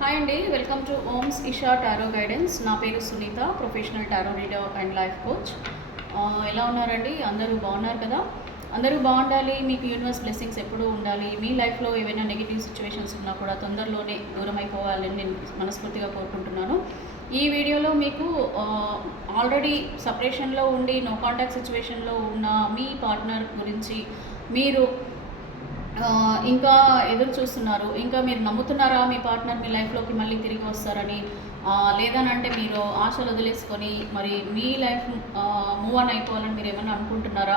Hi అండి, welcome to Oms Isha tarot guidance. నా పేరు Sunitha, professional tarot reader and life coach. ఎలా ఉన్నారండి? అందరూ బాగున్నారు కదా? అందరూ బాగుండాలి, మీకు యూనివర్స్ బ్లెస్సింగ్స్ ఎప్పుడూ ఉండాలి. మీ లైఫ్లో ఏవైనా నెగిటివ్ సిచ్యువేషన్స్ ఉన్నా కూడా తొందరలోనే దూరం అయిపోవాలని నేను మనస్ఫూర్తిగా కోరుకుంటున్నాను. ఈ వీడియోలో మీకు ఆల్రెడీ సపరేషన్లో ఉండి నో కాంటాక్ట్ సిచ్యువేషన్లో ఉన్న మీ పార్ట్నర్ గురించి మీరు ఇంకా ఎదురు చూస్తున్నారు, ఇంకా మీరు నమ్ముతున్నారా మీ పార్ట్నర్ మీ లైఫ్లోకి మళ్ళీ తిరిగి వస్తారని, లేదనంటే మీరు ఆశలు వదిలేసుకొని మరి మీ లైఫ్ మూవ్ ఆన్ అయిపోవాలని మీరు ఏమైనా అనుకుంటున్నారా?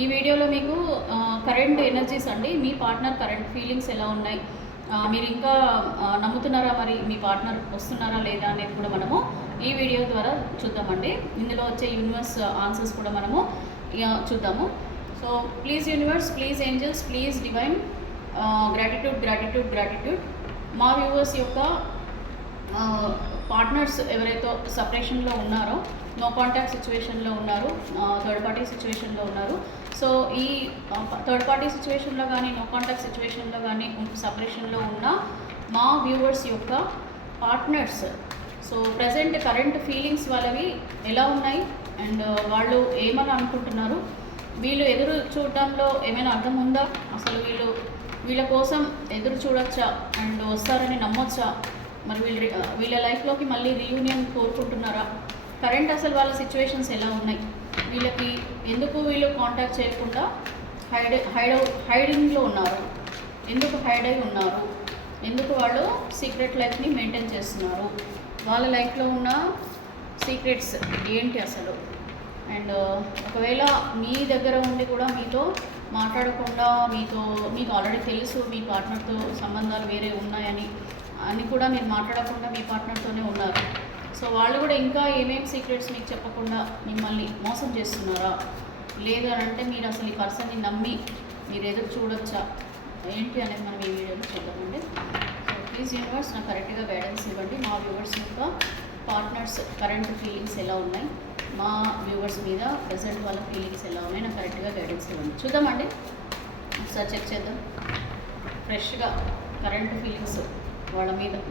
ఈ వీడియోలో మీకు కరెంట్ ఎనర్జీస్ అండి, మీ పార్ట్నర్ కరెంట్ ఫీలింగ్స్ ఎలా ఉన్నాయి, మీరు ఇంకా నమ్ముతున్నారా, మరి మీ పార్ట్నర్ వస్తున్నారా లేదా అనేది కూడా మనము ఈ వీడియో ద్వారా చూద్దామండి. ఇందులో వచ్చే యూనివర్స్ ఆన్సర్స్ కూడా మనము చూద్దాము. So please universe, please angels, please divine, gratitude. మా వ్యూవర్స్ యొక్క పార్ట్నర్స్ ఎవరైతే సపరేషన్లో ఉన్నారో, నో కాంటాక్ట్ సిచ్యువేషన్లో ఉన్నారు, థర్డ్ పార్టీ సిచ్యువేషన్లో ఉన్నారు. సో ఈ థర్డ్ పార్టీ సిచ్యువేషన్లో కానీ నో కాంటాక్ట్ సిచ్యువేషన్లో కానీ సపరేషన్లో ఉన్న మా వ్యూవర్స్ యొక్క partners so present current feelings వాళ్ళవి ఎలా ఉన్నాయి అండ్ వాళ్ళు ఏమని అనుకుంటున్నారు, వీళ్ళు ఎదురు చూడడంలో ఏమైనా అర్థం ఉందా, అసలు వీళ్ళ కోసం ఎదురు చూడొచ్చా అండ్ వస్తారని నమ్మొచ్చా, మరి వీళ్ళ లైఫ్లోకి మళ్ళీ రీయూనియన్ కోరుకుంటున్నారా, కరెంట్ అసలు వాళ్ళ సిచ్యువేషన్స్ ఎలా ఉన్నాయి, వీళ్ళకి ఎందుకు వీళ్ళు కాంటాక్ట్ చేయకుండా హైడింగ్లో ఉన్నారు, ఎందుకు హైడ్ అయి ఉన్నారు, ఎందుకు వాళ్ళు సీక్రెట్ లైఫ్ని మెయింటైన్ చేస్తున్నారు, వాళ్ళ లైఫ్లో ఉన్న సీక్రెట్స్ ఏంటి అసలు, అండ్ ఒకవేళ మీ దగ్గర ఉండి కూడా మీతో మాట్లాడకుండా మీకు ఆల్రెడీ తెలుసు మీ పార్ట్నర్తో సంబంధాలు వేరే ఉన్నాయని కూడా మీరు మాట్లాడకుండా మీ పార్ట్నర్తోనే ఉన్నారు. సో వాళ్ళు కూడా ఇంకా ఏమేమి సీక్రెట్స్ మీకు చెప్పకుండా మిమ్మల్ని మోసం చేస్తున్నారా, లేదు అని అంటే మీరు అసలు ఈ పర్సన్ని నమ్మి మీరు ఎదురు చూడొచ్చా ఏంటి అనేది మనం ఈ వీడియోలో చూద్దామండి. సో ప్లీజ్ యూనివర్స్ నాకు కరెక్ట్గా గైడెన్స్ ఇవ్వండి. మా వ్యూవర్స్ యొక్క పార్ట్నర్స్ కరెంట్ ఫీలింగ్స్ ఎలా ఉన్నాయి, మా వ్యూవర్స్ మీద ప్రజెంట్ వాళ్ళ ఫీలింగ్స్ ఎలా ఉన్నాయి, నాకు కరెక్ట్గా గైడెన్స్ ఇవ్వండి. చూద్దామండి, ఒకసారి చెక్ చేద్దాం. ఫ్రెష్గా కరెంట్ ఫీలింగ్స్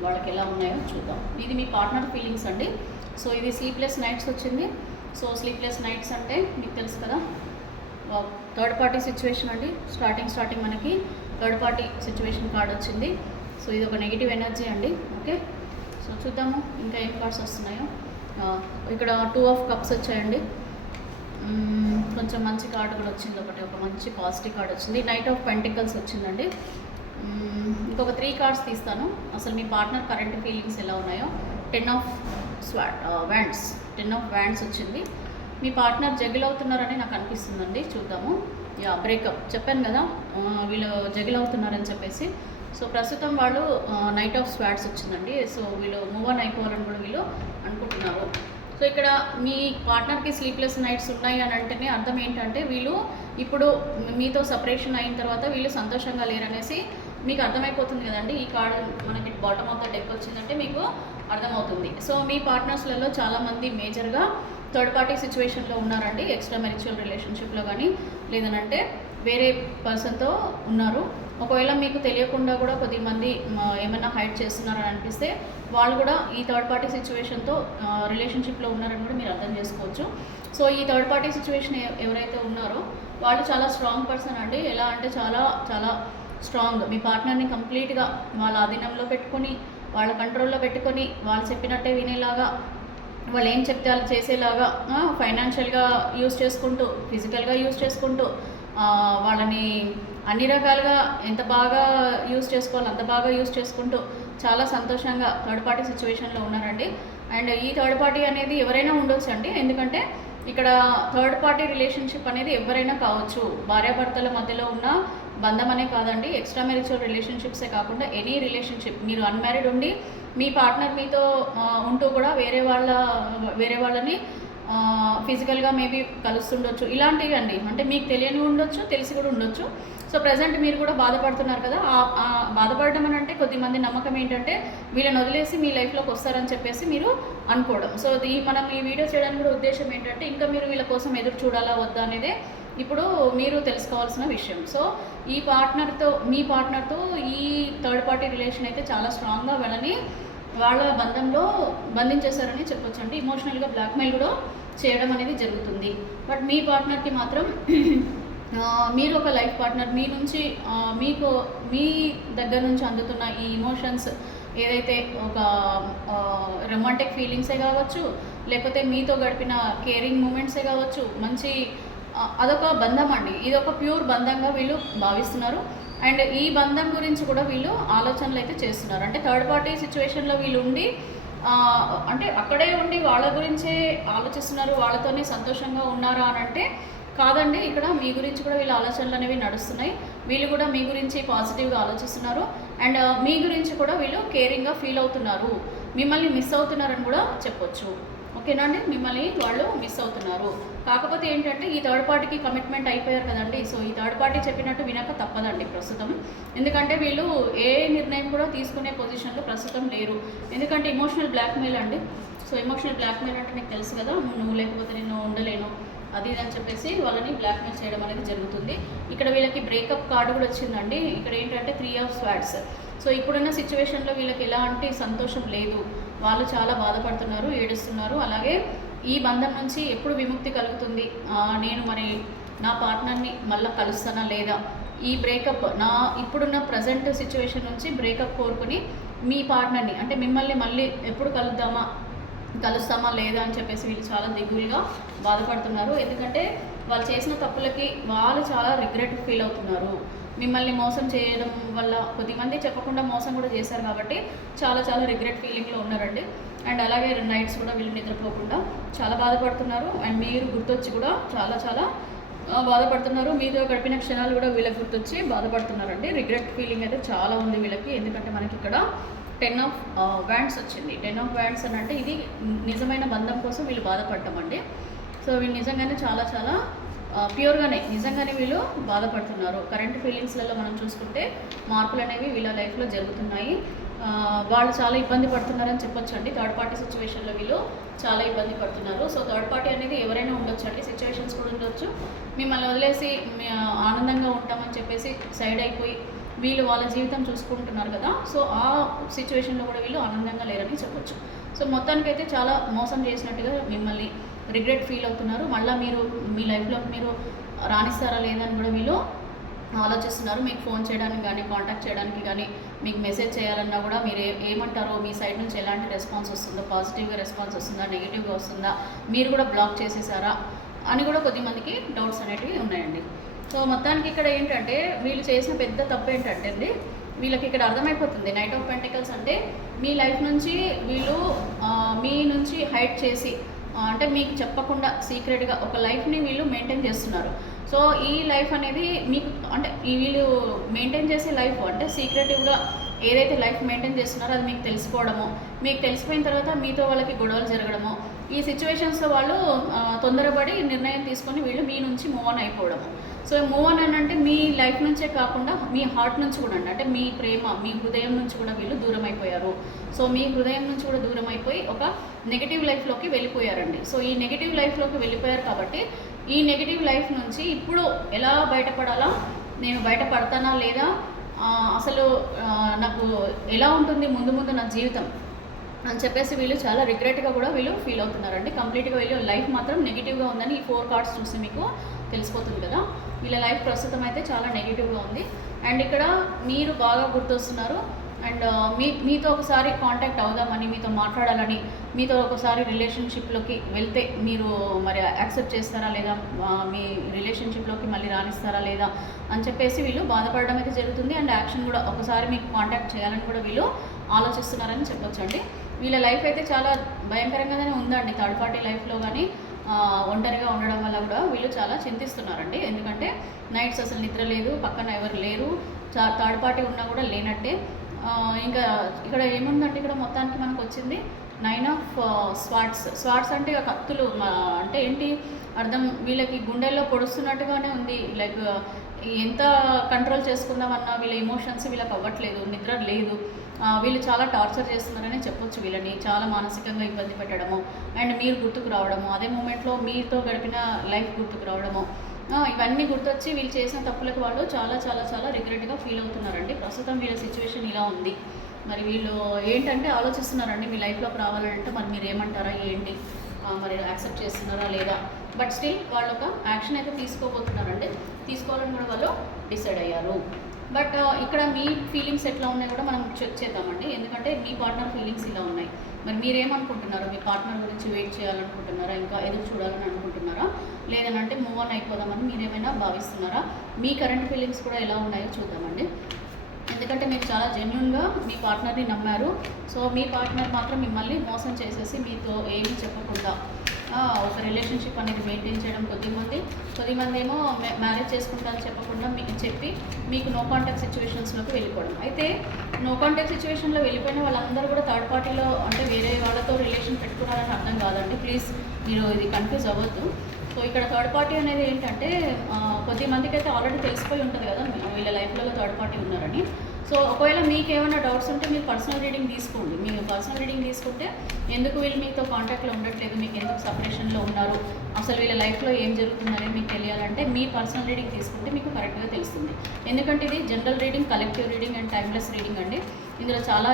వాళ్ళకి ఎలా ఉన్నాయో చూద్దాం. ఇది మీ పార్ట్నర్ ఫీలింగ్స్ అండి. సో ఇది స్లీప్లెస్ నైట్స్ వచ్చింది. సో స్లీప్లెస్ నైట్స్ అంటే మీకు తెలుసు కదా, థర్డ్ పార్టీ సిచ్యువేషన్ అండి. స్టార్టింగ్ మనకి థర్డ్ పార్టీ సిచ్యువేషన్ కార్డ్ వచ్చింది. సో ఇది ఒక నెగిటివ్ ఎనర్జీ అండి. ఓకే, సో చూద్దాము ఇంకా ఏం కార్డ్స్ వస్తున్నాయో. ఇక్కడ 2 ఆఫ్ కప్స్ వచ్చాయండి. కొంచెం మంచి కార్డు కూడా వచ్చింది, ఒక మంచి పాజిటివ్ కార్డ్ వచ్చింది. నైట్ ఆఫ్ పెంటికల్స్ వచ్చిందండి. ఇంకొక 3 కార్డ్స్ తీస్తాను, అసలు మీ పార్ట్నర్ కరెంట్ ఫీలింగ్స్ ఎలా ఉన్నాయో. 10 ఆఫ్ వ్యాండ్స్ వచ్చింది. మీ పార్ట్నర్ జగిల్ అవుతున్నారని నాకు అనిపిస్తుందండి. చూద్దాము. బ్రేకప్ చెప్పాను కదా, వీళ్ళు జగిల్ అవుతున్నారని చెప్పేసి. సో ప్రస్తుతం వాళ్ళు నైట్ ఆఫ్ స్వాడ్స్ వచ్చిందండి. సో వీళ్ళు మూవ్ ఆన్ అయిపోవాలని కూడా వీళ్ళు అనుకుంటున్నారు. సో ఇక్కడ మీ పార్ట్నర్కి స్లీప్లెస్ నైట్స్ ఉన్నాయి అని అంటేనే అర్థం ఏంటంటే వీళ్ళు ఇప్పుడు మీతో సపరేషన్ అయిన తర్వాత వీళ్ళు సంతోషంగా లేరనేసి మీకు అర్థమైపోతుంది కదండి. ఈ కార్డు మనకి బాటమ్ ఆఫ్ ద డెక్ వచ్చిందంటే మీకు అర్థమవుతుంది. సో మీ పార్ట్నర్స్లలో చాలామంది మేజర్గా థర్డ్ పార్టీ సిచ్యువేషన్లో ఉన్నారండి. ఎక్స్ట్రా మ్యారిచువల్ రిలేషన్షిప్లో కానీ లేదనంటే వేరే పర్సన్తో ఉన్నారు. ఒకవేళ మీకు తెలియకుండా కూడా కొద్దిమంది ఏమైనా హైడ్ చేస్తున్నారని అనిపిస్తే వాళ్ళు కూడా ఈ థర్డ్ పార్టీ సిచ్యువేషన్తో రిలేషన్షిప్లో ఉన్నారని కూడా మీరు అర్థం చేసుకోవచ్చు. సో ఈ థర్డ్ పార్టీ సిచ్యువేషన్ ఎవరైతే ఉన్నారో వాళ్ళు చాలా స్ట్రాంగ్ పర్సన్ అండి. ఎలా అంటే చాలా చాలా స్ట్రాంగ్. మీ పార్ట్నర్ని కంప్లీట్గా వాళ్ళ ఆధీనంలో పెట్టుకొని, వాళ్ళ కంట్రోల్లో పెట్టుకొని, వాళ్ళు చెప్పినట్టే వినేలాగా, వాళ్ళు ఏం చెప్తే వాళ్ళు చేసేలాగా, ఫైనాన్షియల్గా యూజ్ చేసుకుంటూ, ఫిజికల్గా యూజ్ చేసుకుంటూ, వాళ్ళని అన్ని రకాలుగా ఎంత బాగా యూజ్ చేసుకోవాలో అంత బాగా యూజ్ చేసుకుంటూ చాలా సంతోషంగా థర్డ్ పార్టీ సిచ్యువేషన్లో ఉన్నారండి. అండ్ ఈ థర్డ్ పార్టీ అనేది ఎవరైనా ఉండొచ్చు అండి. ఎందుకంటే ఇక్కడ థర్డ్ పార్టీ రిలేషన్షిప్ అనేది ఎవరైనా కావచ్చు. భార్యాభర్తల మధ్యలో ఉన్న బంధం అనే కాదండి, ఎక్స్ట్రా మ్యారిచువల్ రిలేషన్షిప్సే కాకుండా ఎనీ రిలేషన్షిప్, మీరు అన్మ్యారీడ్ ఉండి మీ పార్ట్నర్ మీతో ఉంటూ కూడా వేరే వాళ్ళని ఫిజికల్గా మేబీ కలుస్తుండొచ్చు, ఇలాంటివి అండి. అంటే మీకు తెలియని ఉండొచ్చు, తెలిసి కూడా ఉండొచ్చు. సో ప్రజెంట్ మీరు కూడా బాధపడుతున్నారు కదా, బాధపడడం అని అంటే కొద్దిమంది నమ్మకం ఏంటంటే వీళ్ళని వదిలేసి మీ లైఫ్లోకి వస్తారని చెప్పేసి మీరు అనుకోవడం. సో మనం ఈ వీడియో చేయడానికి కూడా ఉద్దేశం ఏంటంటే ఇంకా మీరు వీళ్ళ కోసం ఎదురు చూడాలా వద్దా అనేదే ఇప్పుడు మీరు తెలుసుకోవాల్సిన విషయం. సో మీ పార్ట్నర్తో ఈ థర్డ్ పార్టీ రిలేషన్ అయితే చాలా స్ట్రాంగ్గా వాళ్ళని వాళ్ళ బంధంలో బంధించేశారని చెప్పొచ్చండి. ఎమోషనల్గా బ్లాక్మెయిల్ కూడా చేయడం అనేది జరుగుతుంది. బట్ మీ పార్ట్నర్కి మాత్రం మీరు ఒక లైఫ్ పార్ట్నర్, మీ నుంచి మీకు మీ దగ్గర నుంచి అందుతున్న ఈ ఎమోషన్స్ ఏదైతే ఒక రొమాంటిక్ ఫీలింగ్సే కావచ్చు, లేకపోతే మీతో గడిపిన కేరింగ్ మూమెంట్సే కావచ్చు, మంచి అదొక బంధం అండి. ఇది ఒక ప్యూర్ బంధంగా వీళ్ళు భావిస్తున్నారు. అండ్ ఈ బంధం గురించి కూడా వీళ్ళు ఆలోచనలు అయితే చేస్తున్నారు. అంటే థర్డ్ పార్టీ సిచ్యువేషన్లో వీళ్ళు ఉండి అంటే అక్కడే ఉండి వాళ్ళ గురించే ఆలోచిస్తున్నారు, వాళ్ళతోనే సంతోషంగా ఉన్నారా అని అంటే కాదండి. ఇక్కడ మీ గురించి కూడా వీళ్ళ ఆలోచనలు అనేవి నడుస్తున్నాయి. వీళ్ళు కూడా మీ గురించి పాజిటివ్గా ఆలోచిస్తున్నారు. అండ్ మీ గురించి కూడా వీళ్ళు కేరింగ్గా ఫీల్ అవుతున్నారు. మిమ్మల్ని మిస్ అవుతున్నారని కూడా చెప్పొచ్చు. ఓకేనా అండి, మిమ్మల్ని వాళ్ళు మిస్ అవుతున్నారు. కాకపోతే ఏంటంటే ఈ థర్డ్ పార్టీకి కమిట్మెంట్ అయిపోయారు కదండి. సో ఈ థర్డ్ పార్టీ చెప్పినట్టు వినక తప్పదండి ప్రస్తుతం. ఎందుకంటే వీళ్ళు ఏ నిర్ణయం కూడా తీసుకునే పొజిషన్లో ప్రస్తుతం లేరు. ఎందుకంటే ఎమోషనల్ బ్లాక్మెయిల్ అండి. సో ఎమోషనల్ బ్లాక్మెయిల్ అంటే మీకు తెలుసు కదా, నువ్వు లేకపోతే నేను ఉండలేను అది అని చెప్పేసి వాళ్ళని బ్లాక్మెయిల్ చేయడం అనేది జరుగుతుంది. ఇక్కడ వీళ్ళకి బ్రేకప్ కార్డు కూడా వచ్చిందండి. ఇక్కడ ఏంటంటే 3 of Swords. సో ఇప్పుడున్న సిచ్యువేషన్లో వీళ్ళకి ఎలాంటి సంతోషం లేదు. వాళ్ళు చాలా బాధపడుతున్నారు, ఏడుస్తున్నారు. అలాగే ఈ బంధం నుంచి ఎప్పుడు విముక్తి కలుగుతుంది, నేను మరి నా పార్ట్నర్ని మళ్ళీ కలుస్తానా లేదా, ఈ బ్రేకప్ నా ఇప్పుడున్న ప్రజెంట్ సిచ్యువేషన్ నుంచి బ్రేకప్ కోరుకుని మీ పార్ట్నర్ని అంటే మిమ్మల్ని మళ్ళీ ఎప్పుడు కలుస్తామా లేదా అని చెప్పేసి వీళ్ళు చాలా దిగులుగా బాధపడుతున్నారు. ఎందుకంటే వాళ్ళు చేసిన తప్పులకి వాళ్ళు చాలా రిగ్రెట్ ఫీల్ అవుతున్నారు. మిమ్మల్ని మోసం చేయడం వల్ల కొద్దిమంది చెప్పకుండా మోసం కూడా చేశారు కాబట్టి చాలా చాలా రిగ్రెట్ ఫీలింగ్లో ఉన్నారండి. అండ్ అలాగే నైట్స్ కూడా వీళ్ళు నిద్రపోకుండా చాలా బాధపడుతున్నారు. అండ్ మీరు గుర్తొచ్చి కూడా చాలా చాలా బాధపడుతున్నారు. మీతో గడిపిన క్షణాలు కూడా వీళ్ళకి గుర్తొచ్చి బాధపడుతున్నారండి. రిగ్రెట్ ఫీలింగ్ అయితే చాలా ఉంది వీళ్ళకి. ఎందుకంటే మనకి ఇక్కడ 10 of Wands వచ్చింది. 10 of Wands అని అంటే ఇది నిజమైన బంధం కోసం వీళ్ళు బాధపడటం. సో వీళ్ళు నిజంగానే చాలా చాలా ప్యూర్గానే నిజంగానే వీళ్ళు బాధపడుతున్నారు. కరెంట్ ఫీలింగ్స్లలో మనం చూసుకుంటే మార్పులు అనేవి వీళ్ళ లైఫ్లో జరుగుతున్నాయి. వాళ్ళు చాలా ఇబ్బంది పడుతున్నారని చెప్పొచ్చండి. థర్డ్ పార్టీ సిచ్యువేషన్లో వీళ్ళు చాలా ఇబ్బంది పడుతున్నారు. సో థర్డ్ పార్టీ అనేది ఎవరైనా ఉండొచ్చండి, సిచ్యువేషన్స్ కూడా ఉండొచ్చు. మిమ్మల్ని వదిలేసి ఆనందంగా ఉంటామని చెప్పేసి సైడ్ అయిపోయి వీళ్ళు వాళ్ళ జీవితం చూసుకుంటున్నారు కదా. సో ఆ సిచ్యువేషన్లో కూడా వీళ్ళు ఆనందంగా లేరని చెప్పొచ్చు. సో మొత్తానికైతే చాలా మోసం చేసినట్టుగా మిమ్మల్ని రిగ్రెట్ ఫీల్ అవుతున్నారు. మళ్ళీ మీరు మీ లైఫ్లోకి మీరు రాణిస్తారా లేదా అని కూడా వీళ్ళు ఆలోచిస్తున్నారు. మీకు ఫోన్ చేయడానికి కానీ, కాంటాక్ట్ చేయడానికి కానీ, మీకు మెసేజ్ చేయాలన్నా కూడా మీరు ఏమంటారో, మీ సైడ్ నుంచి ఎలాంటి రెస్పాన్స్ వస్తుందో, పాజిటివ్గా రెస్పాన్స్ వస్తుందా, నెగిటివ్గా వస్తుందా, మీరు కూడా బ్లాక్ చేసేసారా అని కూడా కొద్దిమందికి డౌట్స్ అనేటివి ఉన్నాయండి. సో మొత్తానికి ఇక్కడ ఏంటంటే వీళ్ళు చేసిన పెద్ద తప్పు ఏంటంటే అండి, వీళ్ళకి ఇక్కడ అర్థమైపోతుంది. నైట్ ఆఫ్ పెంటికల్స్ అంటే మీ లైఫ్ నుంచి వీళ్ళు మీ నుంచి హైడ్ చేసి అంటే మీకు చెప్పకుండా సీక్రెట్గా ఒక లైఫ్ని వీళ్ళు మెయింటైన్ చేస్తున్నారు. సో ఈ లైఫ్ అనేది మీకు అంటే వీళ్ళు మెయింటైన్ చేసే లైఫ్ అంటే సీక్రెటివ్గా ఏదైతే లైఫ్ మెయింటైన్ చేస్తున్నారో అది మీకు తెలుసుకోవడము, మీకు తెలిసిపోయిన తర్వాత మీతో వాళ్ళకి గొడవలు జరగడము, ఈ సిచ్యువేషన్స్లో వాళ్ళు తొందరపడి నిర్ణయం తీసుకొని వీళ్ళు మీ నుంచి మూవ్ ఆన్ అయిపోవడము. సో మూవ్ ఆన్ అని అంటే మీ లైఫ్ నుంచే కాకుండా మీ హార్ట్ నుంచి కూడా అంటే మీ ప్రేమ, మీ హృదయం నుంచి కూడా వీళ్ళు దూరం అయిపోయారు. సో మీ హృదయం నుంచి కూడా దూరం అయిపోయి ఒక నెగిటివ్ లైఫ్లోకి వెళ్ళిపోయారండి. సో ఈ నెగిటివ్ లైఫ్లోకి వెళ్ళిపోయారు కాబట్టి ఈ నెగిటివ్ లైఫ్ నుంచి ఇప్పుడు ఎలా బయటపడాలా, నేను బయటపడతానా లేదా, అసలు నాకు ఎలా ఉంటుంది ముందు ముందు నా జీవితం అని చెప్పేసి వీళ్ళు చాలా రిగ్రెట్గా కూడా వీళ్ళు ఫీల్ అవుతున్నారండి. కంప్లీట్గా వీళ్ళు లైఫ్ మాత్రం నెగిటివ్గా ఉందని ఈ 4 కార్డ్స్ చూసి మీకు తెలిసిపోతుంది కదా. వీళ్ళ లైఫ్ ప్రస్తుతం అయితే చాలా నెగిటివ్గా ఉంది. అండ్ ఇక్కడ మీరు బాగా గుర్తొస్తున్నారు. అండ్ మీతో ఒకసారి కాంటాక్ట్ అవుదామని, మీతో మాట్లాడాలని, మీతో ఒకసారి రిలేషన్షిప్లోకి వెళ్తే మీరు మరి యాక్సెప్ట్ చేస్తారా లేదా, మీ రిలేషన్షిప్లోకి మళ్ళీ రాణిస్తారా లేదా అని చెప్పేసి వీళ్ళు బాధపడడం అయితే జరుగుతుంది. అండ్ యాక్షన్ కూడా ఒకసారి మీకు కాంటాక్ట్ చేయాలని కూడా వీళ్ళు ఆలోచిస్తున్నారని చెప్పొచ్చండి. వీళ్ళ లైఫ్ అయితే చాలా భయంకరంగానే ఉందండి. థర్డ్ పార్టీ లైఫ్లో కానీ ఒంటరిగా ఉండడం వల్ల కూడా వీళ్ళు చాలా చింతిస్తున్నారండి. ఎందుకంటే నైట్స్ అసలు నిద్ర లేదు, పక్కన ఎవరు లేరు, థర్డ్ పార్టీ ఉన్నా కూడా లేనట్టే. ఇంకా ఇక్కడ ఏముందంటే ఇక్కడ మొత్తానికి మనకు వచ్చింది 9 of Swords. స్వార్డ్స్ అంటే కత్తులు అంటే ఏంటి అర్థం, వీళ్ళకి గుండెల్లో పొడుస్తున్నట్టుగానే ఉంది. లైక్ ఎంత కంట్రోల్ చేసుకుందామన్నా వీళ్ళ ఎమోషన్స్ వీళ్ళకి అవ్వట్లేదు, నిద్ర లేదు, వీళ్ళు చాలా టార్చర్ చేస్తున్నారని చెప్పొచ్చు. వీళ్ళని చాలా మానసికంగా ఇబ్బంది పెట్టడము, అండ్ మీరు గుర్తుకు రావడము, అదే మూమెంట్లో మీతో గడిపిన లైఫ్ గుర్తుకు రావడము, ఇవన్నీ గుర్తొచ్చి వీళ్ళు చేసిన తప్పులకు వాళ్ళు చాలా చాలా చాలా రిగ్రెట్గా ఫీల్ అవుతున్నారండి. ప్రస్తుతం వీళ్ళ సిచ్యువేషన్ ఇలా ఉంది. మరి వీళ్ళు ఏంటంటే ఆలోచిస్తున్నారండి మీ లైఫ్లోకి రావాలంటే మరి మీరు ఏమంటారా ఏంటి, మరి యాక్సెప్ట్ చేస్తున్నారా లేదా, బట్ స్టిల్ వాళ్ళు ఒక యాక్షన్ అయితే తీసుకోబోతున్నారండి. తీసుకోవాలని కూడా వాళ్ళు డిసైడ్ అయ్యారు. బట్ ఇక్కడ మీ ఫీలింగ్స్ ఎట్లా ఉన్నాయో కూడా మనం చెక్ చేద్దామండి. ఎందుకంటే మీ పార్ట్నర్ ఫీలింగ్స్ ఇలా ఉన్నాయి. మరి మీరేమనుకుంటున్నారు? మీ పార్ట్నర్ గురించి వెయిట్ చేయాలనుకుంటున్నారా, ఇంకా ఎదురు చూడాలని అనుకుంటున్నారా, లేదనంటే మూవ్ ఆన్ అయిపోదామని మీరేమైనా భావిస్తున్నారా? మీ కరెంట్ ఫీలింగ్స్ కూడా ఎలా ఉన్నాయో చూద్దామండి. ఎందుకంటే మీరు చాలా జెన్యున్గా మీ పార్ట్నర్ని నమ్మారు. సో మీ పార్ట్నర్ మాత్రం మిమ్మల్ని మోసం చేసేసి మీతో ఏమీ చెప్పకుండా ఒక రిలేషన్షిప్ అనేది మెయింటైన్ చేయడం, కొద్దిమంది ఏమో మ్యారేజ్ చేసుకుంటారని చెప్పకుండా మీకు చెప్పి మీకు నో కాంటాక్ట్ సిచ్యువేషన్స్లోకి వెళ్ళిపోవడం. అయితే నో కాంటాక్ట్ సిచ్యువేషన్లో వెళ్ళిపోయిన వాళ్ళందరూ కూడా థర్డ్ పార్టీలో అంటే వేరే వాళ్ళతో రిలేషన్ పెట్టుకున్నారని అర్థం కాదండి. ప్లీజ్ మీరు ఇది కన్ఫ్యూజ్ అవ్వద్దు. సో ఇక్కడ థర్డ్ పార్టీ అనేది ఏంటంటే కొద్దిమందికి అయితే ఆల్రెడీ తెలిసిపోయి ఉంటుంది కదా వీళ్ళ లైఫ్లో థర్డ్ పార్టీ ఉన్నారని. సో ఒకవేళ మీకు ఏమైనా డౌట్స్ ఉంటే మీరు పర్సనల్ రీడింగ్ తీసుకోండి. మీరు పర్సనల్ రీడింగ్ తీసుకుంటే ఎందుకు వీళ్ళు మీతో కాంటాక్ట్లో ఉండట్లేదు, మీకు ఎందుకు సపరేషన్లో ఉన్నారు, అసలు వీళ్ళ లైఫ్లో ఏం జరుగుతుందనేది మీకు తెలియాలంటే మీ పర్సనల్ రీడింగ్ తీసుకుంటే మీకు కరెక్ట్గా తెలుస్తుంది. ఎందుకంటే ఇది general reading, collective reading and timeless reading అండి. ఇందులో చాలా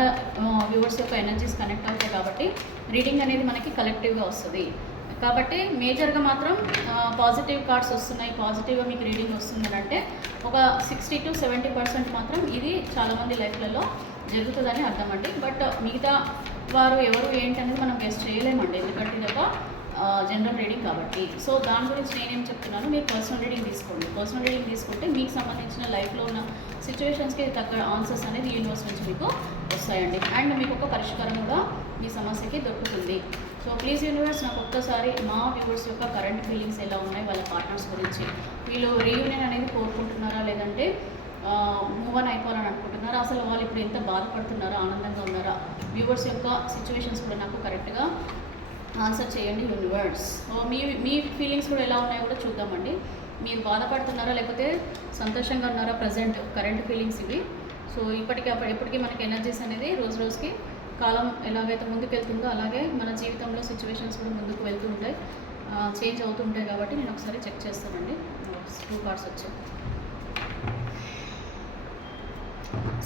వ్యూవర్స్ యొక్క ఎనర్జీస్ కనెక్ట్ అవుతాయి కాబట్టి రీడింగ్ అనేది మనకి కలెక్టివ్గా వస్తుంది. కాబట్టి మేజర్గా మాత్రం పాజిటివ్ కార్డ్స్ వస్తున్నాయి, పాజిటివ్గా మీకు రీడింగ్ వస్తుందని అంటే ఒక 60 to 70% మాత్రం ఇది చాలామంది లైఫ్లలో జరుగుతుందని అర్థం అండి. బట్ మిగతా వారు ఎవరు ఏంటనేది మనం గెస్ట్ చేయలేమండి, ఎందుకంటే ఇది ఒక జనరల్ రీడింగ్ కాబట్టి. సో దాని గురించి నేనేం చెప్తున్నాను, మీరు పర్సనల్ రీడింగ్ తీసుకోండి. పర్సనల్ రీడింగ్ తీసుకుంటే మీకు సంబంధించిన లైఫ్లో ఉన్న సిచ్యువేషన్స్కి తగ్గ ఆన్సర్స్ అనేది యూనివర్స్ నుంచి మీకు వస్తాయండి. అండ్ మీకు ఒక పరిష్కారం కూడా మీ సమస్యకి దొరుకుతుంది. సో ప్లీజ్ యూనివర్స్ నాకు ఒక్కసారి మా వ్యూవర్స్ యొక్క కరెంట్ ఫీలింగ్స్ ఎలా ఉన్నాయి, వాళ్ళ పార్ట్నర్స్ గురించి, వీళ్ళు రీయూనియన్ అనేది కోరుకుంటున్నారా, లేదంటే మూవ్ ఆన్ అయిపోవాలని అనుకుంటున్నారా, అసలు వాళ్ళు ఇప్పుడు ఎంత బాధపడుతున్నారా, ఆనందంగా ఉన్నారా, వ్యూవర్స్ యొక్క సిచ్యువేషన్స్ కూడా నాకు కరెక్ట్గా ఆన్సర్ చేయండి యూనివర్స్. మీ ఫీలింగ్స్ కూడా ఎలా ఉన్నాయో కూడా చూద్దామండి. మీరు బాధపడుతున్నారా లేకపోతే సంతోషంగా ఉన్నారా, ప్రజెంట్ కరెంట్ ఫీలింగ్స్ ఇవి. సో ఎప్పటికీ మనకి ఎనర్జీస్ అనేది రోజు రోజుకి కాలం ఎలాగైతే ముందుకెళ్తుందో అలాగే మన జీవితంలో సిచ్యువేషన్స్ కూడా ముందుకు వెళ్తూ ఉంటాయి, చేంజ్ అవుతూ ఉంటాయి. కాబట్టి నేను ఒకసారి చెక్ చేస్తానండి. 2 కార్డ్స్ వచ్చాయి.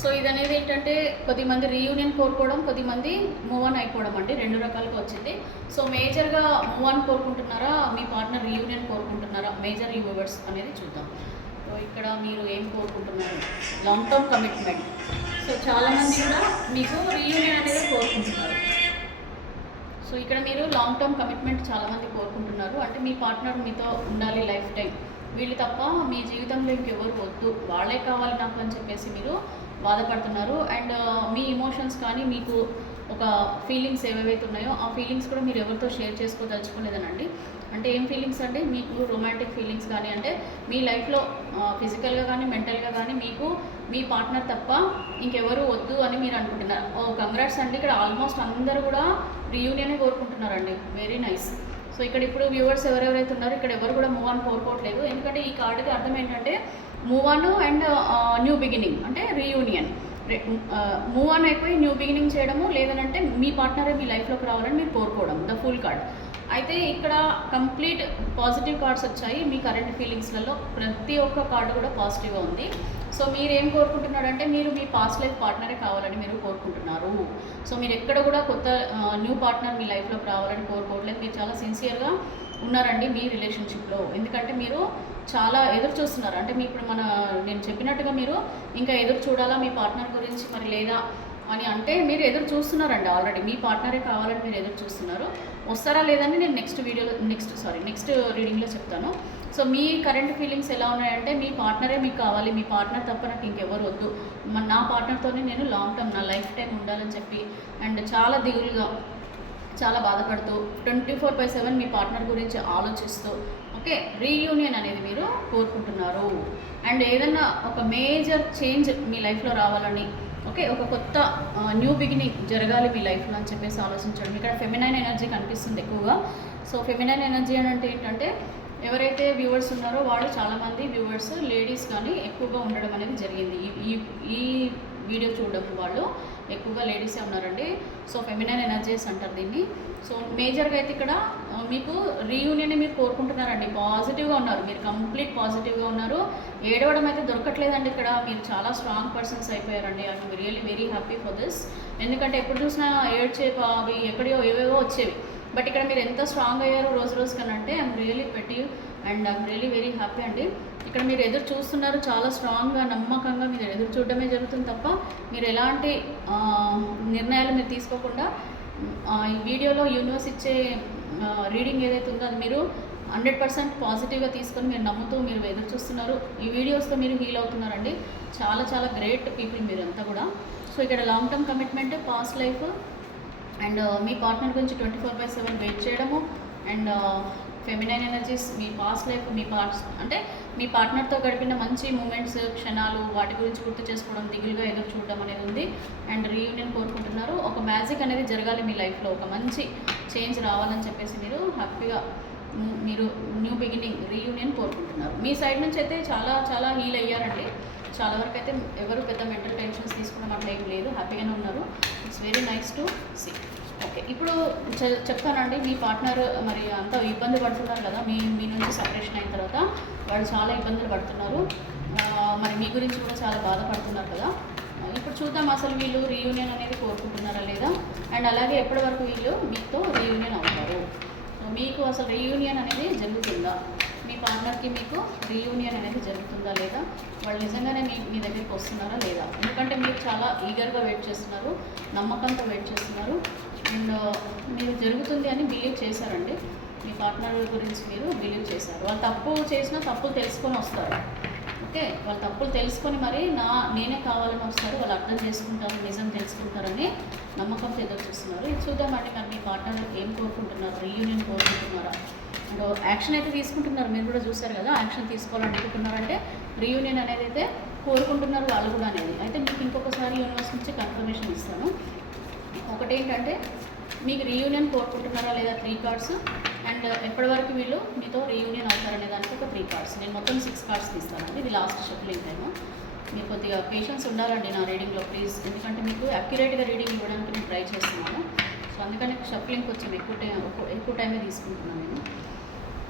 సో ఇది అనేది ఏంటంటే కొద్దిమంది రీయూనియన్ కోరుకోవడం, కొద్దిమంది మూవ్ ఆన్ అయిపోవడం అండి, 2 రకాలుగా వచ్చింది. సో మేజర్గా మూవ్ ఆన్ కోరుకుంటున్నారా, మీ పార్ట్నర్ రీయూనియన్ కోరుకుంటున్నారా, మేజర్ వ్యూవర్స్ అనేది చూద్దాం. సో ఇక్కడ మీరు ఏం కోరుకుంటున్నారు? Long term commitment. సో చాలామంది కూడా మీకు రీయూనియన్ అనేది కోరుకుంటున్నారు. సో ఇక్కడ మీరు లాంగ్ టర్మ్ కమిట్మెంట్ చాలామంది కోరుకుంటున్నారు. అంటే మీ పార్ట్నర్ మీతో ఉండాలి లైఫ్ టైం, వీళ్ళు తప్ప మీ జీవితంలో ఇంకెవరు వద్దు, వాళ్ళే కావాలి నాకు అని చెప్పేసి మీరు బాధపడుతున్నారు. అండ్ మీ ఎమోషన్స్ కానీ మీకు ఒక ఫీలింగ్స్ ఏవైతే ఉన్నాయో ఆ ఫీలింగ్స్ కూడా మీరు ఎవరితో షేర్ చేసుకోదలుచుకోలేదనండి. అంటే ఏం ఫీలింగ్స్ అంటే మీకు రొమాంటిక్ ఫీలింగ్స్ కానీ, అంటే మీ లైఫ్లో ఫిజికల్గా కానీ మెంటల్గా కానీ మీకు మీ పార్ట్నర్ తప్ప ఇంకెవరు వద్దు అని మీరు అనుకుంటున్నారు. కంగ్రాట్స్ అండి, ఇక్కడ ఆల్మోస్ట్ అందరూ కూడా రీయూనియనే కోరుకుంటున్నారండి. Very nice. సో ఇక్కడ ఇప్పుడు వ్యూవర్స్ ఎవరెవరైతే ఉన్నారో ఇక్కడ ఎవరు కూడా మూవ్ ఆన్ కోరుకోవట్లేదు. ఎందుకంటే ఈ కార్డుకి అర్థం ఏంటంటే move on and new beginning, అంటే రీయూనియన్. మూవ్ ఆన్ అయిపోయి న్యూ బిగినింగ్ చేయడము, లేదనంటే మీ పార్ట్నరే మీ లైఫ్లోకి రావాలని మీరు కోరుకోవడం, ద ఫుల్ కార్డ్. అయితే ఇక్కడ కంప్లీట్ పాజిటివ్ కార్డ్స్ వచ్చాయి. మీ కరెంట్ ఫీలింగ్స్లలో ప్రతి ఒక్క కార్డు కూడా పాజిటివ్గా ఉంది. సో మీరు ఏం కోరుకుంటున్నారంటే మీరు మీ పాస్ట్ లైఫ్ పార్ట్నరే కావాలని మీరు కోరుకుంటున్నారు. సో మీరు ఎక్కడ కూడా కొత్త న్యూ పార్ట్నర్ మీ లైఫ్లోకి రావాలని కోరుకోవట్లేదు. మీరు చాలా సిన్సియర్గా ఉన్నారండి మీ రిలేషన్షిప్లో. ఎందుకంటే మీరు చాలా ఎదురు చూస్తున్నారు. అంటే మీ ఇప్పుడు నేను చెప్పినట్టుగా మీరు ఇంకా ఎదురు చూడాలా మీ పార్ట్నర్ గురించి మరి లేదా అని అంటే మీరు ఎదురు చూస్తున్నారండి. ఆల్రెడీ మీ పార్ట్నరే కావాలని మీరు ఎదురు చూస్తున్నారు. వస్తారా లేదని నేను నెక్స్ట్ రీడింగ్లో చెప్తాను. సో మీ కరెంట్ ఫీలింగ్స్ ఎలా ఉన్నాయంటే మీ పార్ట్నరే మీకు కావాలి, మీ పార్ట్నర్ తప్ప నాకు ఇంకెవరు వద్దు, నా పార్ట్నర్తోనే నేను లాంగ్ టర్మ్ నా లైఫ్ టైం ఉండాలని చెప్పి అండ్ చాలా దిగులుగా చాలా బాధపడుతూ 24/7 మీ పార్ట్నర్ గురించి ఆలోచిస్తూ రీయూనియన్ అనేది మీరు కోరుకుంటున్నారు. అండ్ ఏదన్నా ఒక మేజర్ చేంజ్ మీ లైఫ్లో రావాలని ఒక కొత్త న్యూ బిగినింగ్ జరగాలి మీ లైఫ్లో అని చెప్పేసి ఆలోచించండి. ఇక్కడ ఫెమినైన్ ఎనర్జీ కనిపిస్తుంది ఎక్కువగా. సో ఫెమినైన్ ఎనర్జీ అని అంటే ఏంటంటే ఎవరైతే వ్యూవర్స్ ఉన్నారో వాళ్ళు చాలామంది వ్యూవర్స్ లేడీస్ కానీ ఎక్కువగా ఉండడం అనేది జరిగింది. ఈ వీడియో చూడడం వాళ్ళు ఎక్కువగా లేడీసే ఉన్నారండి. సో ఫెమినైన్ ఎనర్జీస్ అంటారు దీన్ని. సో మేజర్గా అయితే ఇక్కడ మీకు రీయూనియన్ మీరు కోరుకుంటున్నారండి. పాజిటివ్గా ఉన్నారు, మీరు కంప్లీట్ పాజిటివ్గా ఉన్నారు. ఏడవడం అయితే దొరకట్లేదండి ఇక్కడ. మీరు చాలా స్ట్రాంగ్ పర్సన్స్ అయిపోయారండి. I'm really very happy for this. ఎందుకంటే ఎప్పుడు చూసినా ఏడ్చే అవి ఎక్కడియో ఏవేవో వచ్చేవి. బట్ ఇక్కడ మీరు ఎంత స్ట్రాంగ్ అయ్యారో రోజు రోజు కన్నా అంటే ఐఎమ్ రియలీ పెట్టి and I'm really very happy అండి. ఇక్కడ మీరు ఎదురు చూస్తున్నారు, చాలా స్ట్రాంగ్గా నమ్మకంగా మీరు ఎదురు చూడడమే జరుగుతుంది తప్ప మీరు ఎలాంటి నిర్ణయాలు మీరు తీసుకోకుండా ఈ వీడియోలో యూనివర్స్ ఇచ్చే రీడింగ్ ఏదైతే ఉందో అది మీరు 100% పాజిటివ్గా తీసుకొని మీరు నమ్ముతూ మీరు ఎదురు చూస్తున్నారు. ఈ వీడియోస్తో మీరు హీల్ అవుతున్నారండి. చాలా చాలా గ్రేట్ పీపుల్ మీరంతా కూడా. సో ఇక్కడ long term commitment, past life and me partner గురించి 24/7 వెయిట్ చేయడము and feminine energies, me past life, అంటే మీ పార్ట్నర్తో గడిపిన మంచి మూమెంట్స్, క్షణాలు, వాటి గురించి గుర్తు చేసుకోవడం, దిగులుగా ఎదురు చూడడం అనేది ఉంది. అండ్ రీయూనియన్ కోరుకుంటున్నారు. ఒక మ్యాజిక్ అనేది జరగాలి మీ లైఫ్లో, ఒక మంచి చేంజ్ రావాలని చెప్పేసి మీరు హ్యాపీగా మీరు న్యూ బిగినింగ్ రీయూనియన్ కోరుకుంటున్నారు. మీ సైడ్ నుంచి అయితే చాలా చాలా హీల్ అయ్యారండి. చాలా వరకు అయితే ఎవరు పెద్ద మెంటల్ టెన్షన్స్ తీసుకోవడం అట్లా ఏం లేదు, హ్యాపీగానే ఉన్నారు. It's very nice to see. Okay, ఇప్పుడు చెప్తానండి. మీ పార్ట్నర్ మరి అంత ఇబ్బంది పడుతున్నారు కదా, మీ నుంచి సపరేషన్ అయిన తర్వాత వాళ్ళు చాలా ఇబ్బందులు పడుతున్నారు. మరి మీ గురించి కూడా చాలా బాధపడుతున్నారు కదా. ఇప్పుడు చూద్దాం అసలు వీళ్ళు రీయూనియన్ అనేది కోరుకుంటున్నారా లేదా, అండ్ అలాగే ఎప్పటి వరకు వీళ్ళు మీతో రీయూనియన్ అవుతారు. మీకు అసలు రీయూనియన్ అనేది జరుగుతుందా, మీ పార్ట్నర్కి మీకు రీయూనియన్ అనేది జరుగుతుందా లేదా, వాళ్ళు నిజంగానే మీ దగ్గరికి వస్తున్నారా లేదా. ఎందుకంటే మీరు చాలా ఈగర్గా వెయిట్ చేస్తున్నారు, నమ్మకంతో వెయిట్ చేస్తున్నారు అండ్ మీరు జరుగుతుంది అని బిలీవ్ చేశారండి. మీ పార్ట్నర్ గురించి మీరు బిలీవ్ చేశారు. వాళ్ళు తప్పు చేసినా తప్పులు తెలుసుకొని వస్తారు. ఓకే, వాళ్ళు తప్పులు తెలుసుకొని మరి నేనే కావాలని వస్తారు. వాళ్ళు అర్థం చేసుకుంటారు, నిజం తెలుసుకుంటారని నమ్మకంతో ఎదురు చూస్తున్నారు. ఇది చూద్దామండి మరి మీ పార్ట్నర్ ఏం కోరుకుంటున్నారు, రీయూనియన్ కోరుకుంటున్నారా అండ్ యాక్షన్ అయితే తీసుకుంటున్నారు. మీరు కూడా చూసారు కదా, యాక్షన్ తీసుకోవాలనుకుంటున్నారంటే రీయూనియన్ అనేది అయితే కోరుకుంటున్నారు వాళ్ళు కూడా అనేది. అయితే మీకు ఇంకొకసారి యూనివర్స్ నుంచి కన్ఫర్మేషన్ ఇస్తాను. ఒకటేంటంటే మీకు రీయూనియన్ కోరుకుంటున్నారా లేదా 3 కార్డ్స్ అండ్ ఎప్పటి వరకు వీళ్ళు మీతో రీయూనియన్ అవుతారనే దానికి ఒక 3 కార్డ్స్. నేను మొత్తం 6 కార్డ్స్ తీస్తానండి. ఇది లాస్ట్ షఫ్లింగ్ టైము. మీరు కొద్దిగా పేషెన్స్ ఉండాలండి నా రీడింగ్లో ప్లీజ్. ఎందుకంటే మీకు అక్యురేట్గా రీడింగ్ ఇవ్వడానికి నేను ట్రై చేస్తున్నాను. సో అందుకని షఫ్లింగ్ కొంచెం ఎక్కువ టైమే తీసుకుంటున్నాను నేను.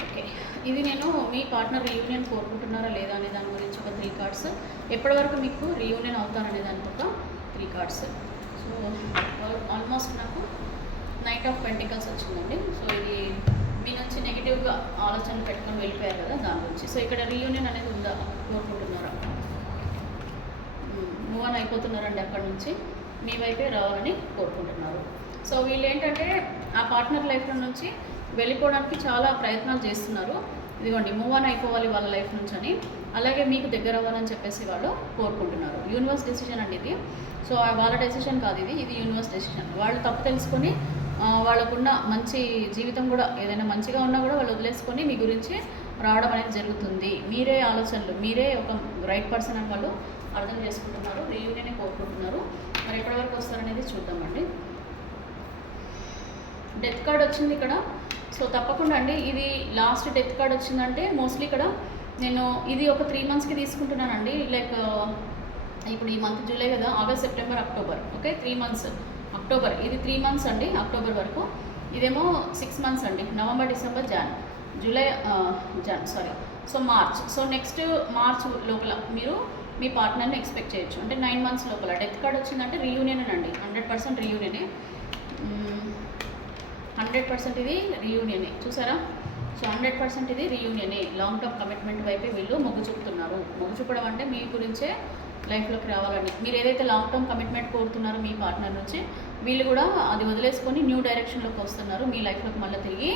ఓకే, ఇది నేను మీ పార్ట్నర్ రీయూనియన్ కోరుకుంటున్నారా లేదా అనే దాని గురించి ఒక 3 కార్డ్స్, ఎప్పటి వరకు మీకు రీయూనియన్ అవుతారనే దానికి ఒక 3 కార్డ్స్. సో ఆల్మోస్ట్ నాకు నైట్ ఆఫ్ పెంటికల్స్ వచ్చిందండి. సో ఇది మీ నుంచి నెగిటివ్గా ఆలోచనలు పెట్టుకొని వెళ్ళిపోయారు కదా దాని గురించి. సో ఇక్కడ రీయూనియన్ అనేది ఉందా, కోరుకుంటున్నారా, మూవ్ ఆన్ అయిపోతున్నారండి అక్కడ నుంచి, మీ వైపే రావాలని కోరుకుంటున్నారు. సో వీళ్ళు ఏంటంటే ఆ పార్ట్నర్ లైఫ్ నుంచి వెళ్ళిపోవడానికి చాలా ప్రయత్నాలు చేస్తున్నారు. ఇదిగోండి మూవ్ ఆన్ అయిపోవాలి వాళ్ళ లైఫ్ నుంచి అని, అలాగే మీకు దగ్గర అవ్వాలని చెప్పేసి వాళ్ళు కోరుకుంటున్నారు. యూనివర్స్ డెసిషన్ అండి ఇది. సో వాళ్ళ డెసిషన్ కాదు ఇది, ఇది యూనివర్స్ డెసిషన్. వాళ్ళు తప్పు తెలుసుకొని వాళ్ళకున్న మంచి జీవితం కూడా ఏదైనా మంచిగా ఉన్నా కూడా వాళ్ళు వదిలేసుకొని మీ గురించి రావడం అనేది జరుగుతుంది. మీరే ఆలోచనలు, మీరే ఒక రైట్ పర్సన్ అని వాళ్ళు అర్థం చేసుకుంటున్నారు. రీయూనియన్ కోరుకుంటున్నారు. మరి ఎప్పటివరకు వస్తారనేది చూద్దామండి. డెత్ కార్డ్ వచ్చింది ఇక్కడ. సో తప్పకుండా అండి ఇది లాస్ట్ డెత్ కార్డ్ వచ్చిందంటే మోస్ట్లీ ఇక్కడ నేను ఇది ఒక 3 monthsకి తీసుకుంటున్నానండి. లైక్ ఇప్పుడు ఈ మంత్ జూలై కదా, August, September, October. Okay, 3 months. October ఇది 3 months అండి, అక్టోబర్ వరకు. ఇదేమో 6 months అండి, November, December, so March. So next March లోపల మీరు మీ పార్ట్నర్ని ఎక్స్పెక్ట్ చేయొచ్చు. అంటే 9 months లోపల. డెత్ కార్డ్ వచ్చిందంటే రీయూనియన్ అండి, 100% రీయూనియనే, 100% ఇది రీయూనియనే. చూసారా, సో 100% ఇది రీయూనియనే. లాంగ్ టర్మ్ కమిట్మెంట్ వైపే వీళ్ళు మొగ్గు చూపుతున్నారు. మొగ్గు చూపడం అంటే మీ గురించే లైఫ్లోకి రావాలని. మీరు ఏదైతే లాంగ్ టర్మ్ కమిట్మెంట్ కోరుతున్నారో మీ పార్ట్నర్ నుంచి, వీళ్ళు కూడా అది వదిలేసుకొని న్యూ డైరెక్షన్లోకి వస్తున్నారు. మీ లైఫ్లోకి మళ్ళీ తిరిగి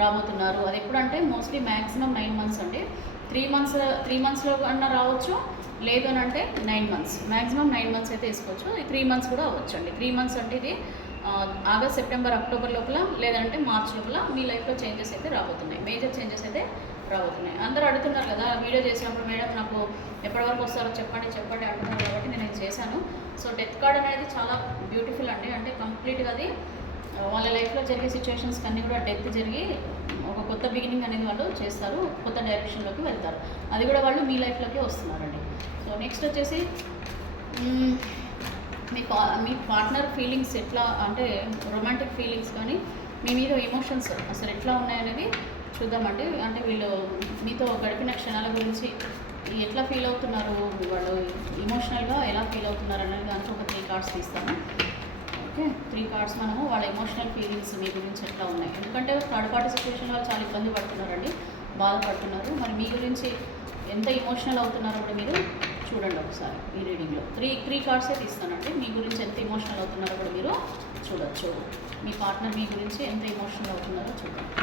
రాబోతున్నారు. అది ఎప్పుడంటే మోస్ట్లీ మ్యాక్సిమం 9 months అండి. 3 monthsలో అన్నా రావచ్చు, లేదు అని అంటే 9 months. మ్యాక్సిమం 9 months అయితే వేసుకోవచ్చు. 3 months కూడా అవ్వచ్చు అండి. 3 months అంటే ఇది ఆగస్ట్, సెప్టెంబర్, అక్టోబర్ లోపల, లేదంటే మార్చ్ లోపల మీ లైఫ్లో చేంజెస్ అయితే రాబోతున్నాయి. మేజర్ చేంజెస్ అయితే రాబోతున్నాయి. అందరూ అడుగుతున్నారు కదా వీడియో చేసినప్పుడు, మేడం నాకు ఎప్పటివరకు వస్తారో చెప్పండి అంటున్నారు కాబట్టి నేను ఇది చేశాను. సో డెత్ కార్డ్ అనేది చాలా బ్యూటిఫుల్ అండి. అంటే కంప్లీట్గా అది వాళ్ళ లైఫ్లో జరిగే సిచ్యువేషన్స్ అన్నీ కూడా డెత్ జరిగి ఒక కొత్త బిగినింగ్ అనేది వాళ్ళు చేస్తారు, కొత్త డైరెక్షన్లోకి వెళ్తారు. అది కూడా వాళ్ళు మీ లైఫ్లోకి వస్తున్నారండి. సో నెక్స్ట్ వచ్చేసి మీ పార్ట్నర్ ఫీలింగ్స్ ఎట్లా అంటే రొమాంటిక్ ఫీలింగ్స్ కానీ మీ మీద ఎమోషన్స్ అసలు ఎట్లా ఉన్నాయనేది చూద్దామండి. అంటే వీళ్ళు మీతో గడిపిన క్షణాల గురించి ఎట్లా ఫీల్ అవుతున్నారు, వాళ్ళు ఎమోషనల్గా ఎలా ఫీల్ అవుతున్నారు అనేది దానికి ఒక 3 కార్డ్స్ తీస్తాను. ఓకే, 3 కార్డ్స్ మనము వాళ్ళ ఎమోషనల్ ఫీలింగ్స్ మీ గురించి ఎట్లా ఉన్నాయి. ఎందుకంటే థర్డ్ పార్టీ సిచ్యువేషన్ వాళ్ళు చాలా ఇబ్బంది పడుతున్నారండి, బాధపడుతున్నారు. మరి మీ గురించి ఎంత ఎమోషనల్ అవుతున్నారో కూడా మీరు చూడండి ఒకసారి ఈ రీడింగ్లో. 3 కార్డ్సే తీస్తానండి. మీ గురించి ఎంత ఎమోషనల్ అవుతున్నారో కూడా మీరు చూడొచ్చు. మీ పార్ట్నర్ మీ గురించి ఎంత ఎమోషనల్ అవుతున్నారో చూడండి.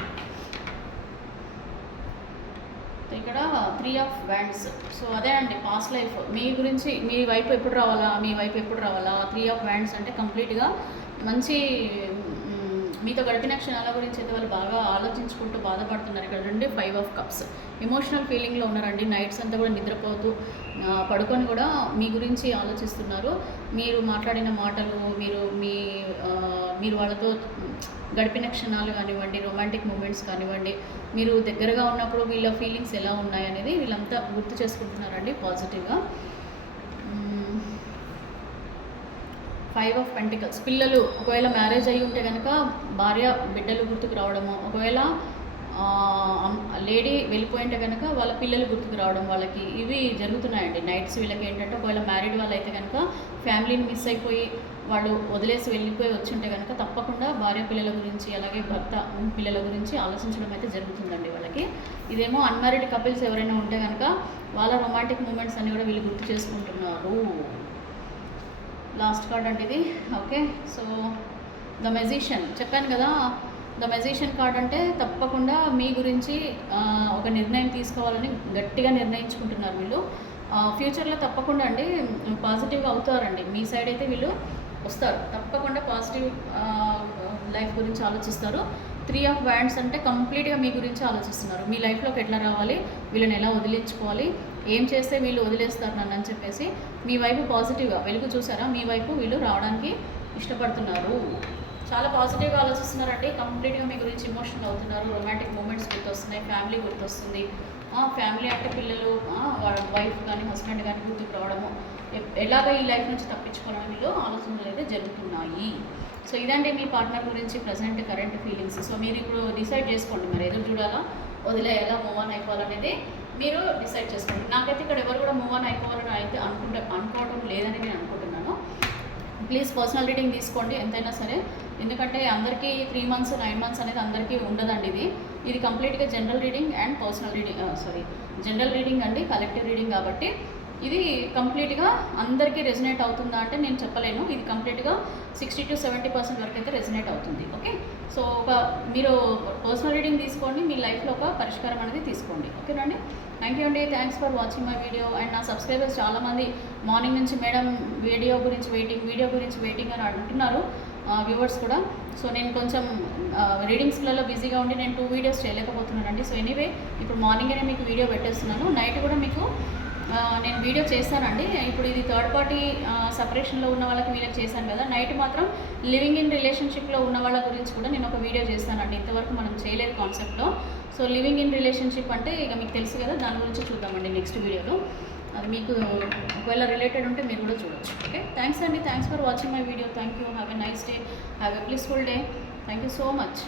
ఇక్కడ 3 ఆఫ్ వ్యాండ్స్. సో అదే అండి పాస్ట్ లైఫ్ మీ గురించి, మీ వైపు ఎప్పుడు రావాలా, మీ వైపు ఎప్పుడు రావాలా. 3 ఆఫ్ వ్యాండ్స్ అంటే కంప్లీట్గా మంచి మీతో గడిపిన క్షణాల గురించి అయితే వాళ్ళు బాగా ఆలోచించుకుంటూ బాధపడుతున్నారు. ఇక్కడ 5 ఆఫ్ కప్స్. ఎమోషనల్ ఫీలింగ్లో ఉన్నారండి. నైట్స్ అంతా కూడా నిద్రపోతూ పడుకొని కూడా మీ గురించి ఆలోచిస్తున్నారు. మీరు మాట్లాడిన మాటలు, మీరు వాళ్ళతో గడిపిన క్షణాలు కానివ్వండి, రొమాంటిక్ మూమెంట్స్ కానివ్వండి, మీరు దగ్గరగా ఉన్నప్పుడు వీళ్ళ ఫీలింగ్స్ ఎలా ఉన్నాయనేది వీళ్ళంతా గుర్తు చేసుకుంటున్నారండి పాజిటివ్గా. 5 ఆఫ్ పెంటికల్స్. పిల్లలు ఒకవేళ మ్యారేజ్ అయ్యి ఉంటే కనుక భార్య బిడ్డలు గుర్తుకు రావడము, ఒకవేళ లేడీ వెళ్ళిపోయింటే కనుక వాళ్ళ పిల్లలు గుర్తుకు రావడం, వాళ్ళకి ఇవి జరుగుతున్నాయండి నైట్స్. వీళ్ళకి ఏంటంటే ఒకవేళ మ్యారీడ్ వాళ్ళు అయితే కనుక ఫ్యామిలీని మిస్ అయిపోయి వాళ్ళు వదిలేసి వెళ్ళిపోయి వచ్చింటే కనుక తప్పకుండా భార్య పిల్లల గురించి అలాగే భర్త పిల్లల గురించి ఆలోచించడం అయితే జరుగుతుందండి వాళ్ళకి. ఇదేమో అన్మ్యారీడ్ కపుల్స్ ఎవరైనా ఉంటే కనుక వాళ్ళ రొమాంటిక్ మూమెంట్స్ అన్నీ కూడా వీళ్ళు గుర్తు చేసుకుంటున్నారు. లాస్ట్ కార్డ్ అంటే ఇది. ఓకే, సో ద మెజిషియన్ చెప్పాను కదా. ద మెజిషియన్ కార్డ్ అంటే తప్పకుండా మీ గురించి ఒక నిర్ణయం తీసుకోవాలని గట్టిగా నిర్ణయించుకుంటున్నారు వీళ్ళు. ఫ్యూచర్లో తప్పకుండా అండి పాజిటివ్గా అవుతారండి. మీ సైడ్ అయితే వీళ్ళు వస్తారు, తప్పకుండా పాజిటివ్ లైఫ్ గురించి ఆలోచిస్తారు. 3 ఆఫ్ వ్యాండ్స్ అంటే కంప్లీట్గా మీ గురించి ఆలోచిస్తున్నారు. మీ లైఫ్లోకి ఎట్లా రావాలి, వీళ్ళని ఎలా వదిలించుకోవాలి, ఏం చేస్తే వీళ్ళు వదిలేస్తారు నన్ను అని చెప్పేసి మీ వైపు పాజిటివ్గా వెలుగు చూసారా, మీ వైపు వీళ్ళు రావడానికి ఇష్టపడుతున్నారు. చాలా పాజిటివ్గా ఆలోచిస్తున్నారండి. కంప్లీట్గా మీ గురించి ఎమోషనల్ అవుతున్నారు. రొమాంటిక్ మూమెంట్స్ గుర్తొస్తున్నాయి, ఫ్యామిలీ గుర్తొస్తుంది. ఫ్యామిలీ అంటే పిల్లలు, వైఫ్ కానీ హస్బెండ్ కానీ గుర్తుకు రావడము, ఎలాగ ఈ లైఫ్ నుంచి తప్పించుకోవాలని వీళ్ళు ఆలోచనలు అయితే జరుగుతున్నాయి. సో ఇదండి మీ పార్ట్నర్ గురించి ప్రజెంట్ కరెంట్ ఫీలింగ్స్. సో మీరు ఇప్పుడు డిసైడ్ చేసుకోండి, మరి ఎదురు చూడాలా, వదిలేయాలా, మూవ్ ఆన్ అయిపోవాలనేది మీరు డిసైడ్ చేసుకోండి. నాకైతే ఇక్కడ ఎవరు కూడా మూవ్ ఆన్ అయిపోవాలని అయితే అనుకోవడం లేదని నేను అనుకుంటున్నాను. ప్లీజ్ పర్సనల్ రీడింగ్ తీసుకోండి ఎంతైనా సరే, ఎందుకంటే అందరికీ 3 months 9 months అనేది అందరికీ ఉండదండి. ఇది కంప్లీట్గా general reading and personal reading, general reading అండి, కలెక్టివ్ రీడింగ్ కాబట్టి ఇది కంప్లీట్గా అందరికీ రెజనేట్ అవుతుందా అంటే నేను చెప్పలేను. ఇది కంప్లీట్గా 60 to 70% వరకు అయితే రెజనేట్ అవుతుంది. ఓకే, సో మీరు పర్సనల్ రీడింగ్ తీసుకోండి, మీ లైఫ్లో ఒక పరిష్కారం అనేది తీసుకోండి. ఓకేనండి, థ్యాంక్ యూ అండి. Thanks for watching my video. And నా సబ్స్క్రైబర్స్ చాలామంది మార్నింగ్ నుంచి మేడం వీడియో గురించి వెయిటింగ్ అని అంటున్నారు, వ్యూవర్స్ కూడా. సో నేను కొంచెం రీడింగ్స్లలో బిజీగా ఉండి నేను 2 వీడియోస్ చేయలేకపోతున్నానండి. సో ఎనీవే ఇప్పుడు మార్నింగే మీకు వీడియో పెట్టేస్తున్నాను, నైట్ కూడా మీకు నేను వీడియో చేస్తానండి. ఇప్పుడు ఇది థర్డ్ పార్టీ సపరేషన్లో ఉన్న వాళ్ళకి వీళ్ళకి చేశాను కదా, నైట్ మాత్రం లివింగ్ ఇన్ రిలేషన్షిప్లో ఉన్న వాళ్ళ గురించి కూడా నేను ఒక వీడియో చేస్తానండి. ఇంతవరకు మనం చేయలేదు కాన్సెప్ట్లో. సో లివింగ్ ఇన్ రిలేషన్షిప్ అంటే ఇక మీకు తెలుసు కదా, దాని గురించి చూద్దామండి నెక్స్ట్ వీడియోలో. అది మీకు ఒకవేళ రిలేటెడ్ ఉంటే మీరు కూడా చూడొచ్చు. ఓకే, థ్యాంక్స్ అండి. Thanks for watching my video. Thank you. Have a nice day, have a blissful day. Thank you so much.